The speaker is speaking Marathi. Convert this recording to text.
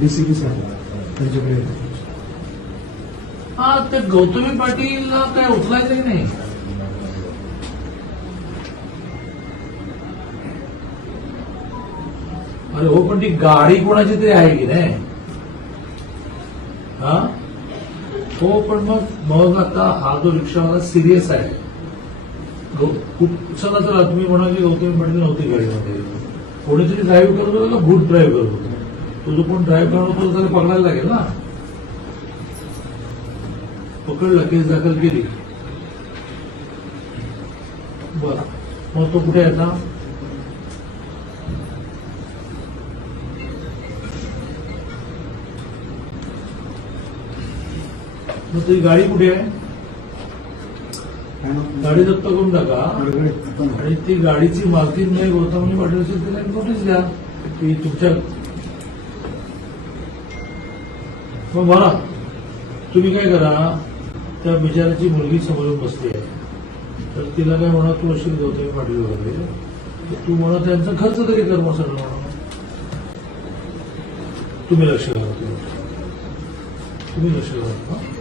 डीसीपी साहेब त्यांच्याकडे येतात. हा ते गौतमी पाटीलला काय उचलायचं की नाही? अरे हो, पण ती गाडी कोणाची तरी आहे की नाही? हा हो, पण मग आता हा जो रिक्षावाला सिरियस आहे. चला चला, तुम्ही म्हणाल की गौतमी पाटील नव्हती गाडीमध्ये, कोणीतरी ड्राईव्ह करत होतं का गुड ड्राईव्ह करत होतं? तो जो कोण ड्राईव्ह करत होता त्याला पकडायला लागेल ना. पकडलं, केस दाखल केली. बरं, मग तो कुठे आहे आता? मग तुझी गाडी कुठे आहे? गाडी जप्त करून टाका आणि ती गाडीची मालकीन नाही गौतमी पाटील असेल तिला नोटीस द्या की तुमच्या. मग म्हणा, तुम्ही काय करा, त्या बिचाराची मुलगी समोरून बसली आहे, तर तिला काय म्हणा, तू असेल गौतमी पाटील वगैरे, तर तू म्हणा त्यांचा खर्च तरी कर मग सगळं म्हणा. तुम्ही लक्ष घाला, तुम्ही लक्ष घाला.